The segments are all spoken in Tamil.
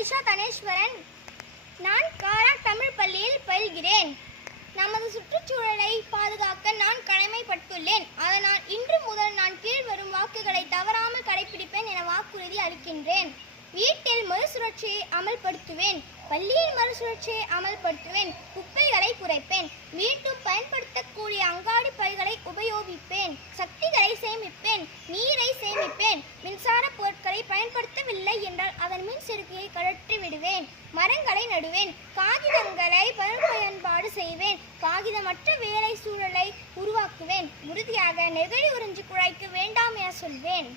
மனிஷா தனேஸ்வரன். நான் காரா தமிழ் பள்ளியில் பயில்கிறேன். நமது சுற்றுச்சூழலை பாதுகாக்க நான் கடமைப்பட்டுள்ளேன். அதனால் இன்று முதல் நான் கீழ்வரும் வாக்குகளை தவறாமல் கடைபிடிப்பேன் என வாக்குறுதி அளிக்கின்றேன். வீட்டில் மறுசுழற்சியை அமல்படுத்துவேன். பள்ளியில் மறுசுழற்சியை அமல்படுத்துவேன். குப்பைகளை குறைப்பேன். மீண்டும் பயன்படுத்தக்கூடிய அங்காடி பைகளை உபயோகிப்பேன். சக்திகளை சேமிப்பேன். நீரை சேமிப்பேன். மின்சார பொருட்களை பயன்படுத்தவில்லை என்றால் அதன் மின் செருக்கியை கழற்றி விடுவேன். மரங்களை நடுவேன். காகிதங்களை மறுபயன்பாடு செய்வேன். காகிதமற்ற வேலை சூழலை உருவாக்குவேன். உறுதியாக நெகிழி உறிஞ்சி குழாய்க்கு வேண்டாம் என சொல்வேன்.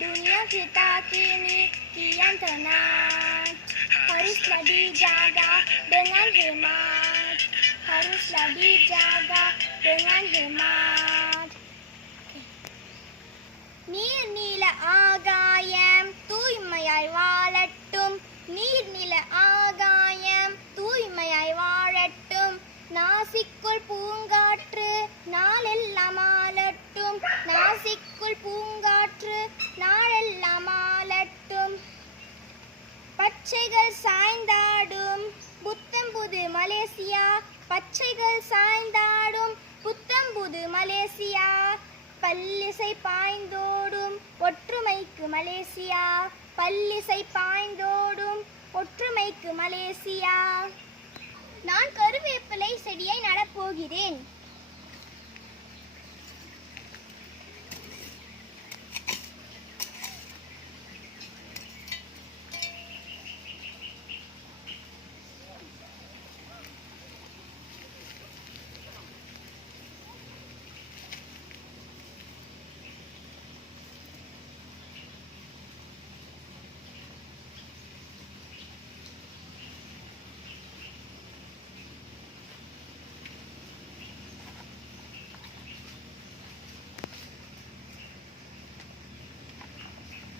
Dunia kita kini kian tenang. Haruslah dijaga dengan hemat. Haruslah dijaga dengan hemat. நீர்நில ஆகாயம் தூய்மையாய் வாழட்டும். நீர்நில ஆகாயம் தூய்மையாய் வாழட்டும். நாசிக்குள் பூங்காற்று நாளெல்லாம் ஆளட்டும். நாசிக்குள் பூங்காற்று நாளெல்லாம் ஆளட்டும். பச்சைகள் சாய்ந்தாடும் புத்தம்புது மலேசியா. பச்சைகள் சாய்ந்தாடும் புத்தம்புது மலேசியா. பல்லிசை பாய்ந்தோடும் ஒற்றுமைக்கு மலேசியா. பல்லிசை பாய்ந்தோடும் ஒற்றுமைக்கு மலேசியா. நான் கருவேப்பிலை செடியை நடப்போகிறேன்.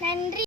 நன்றி.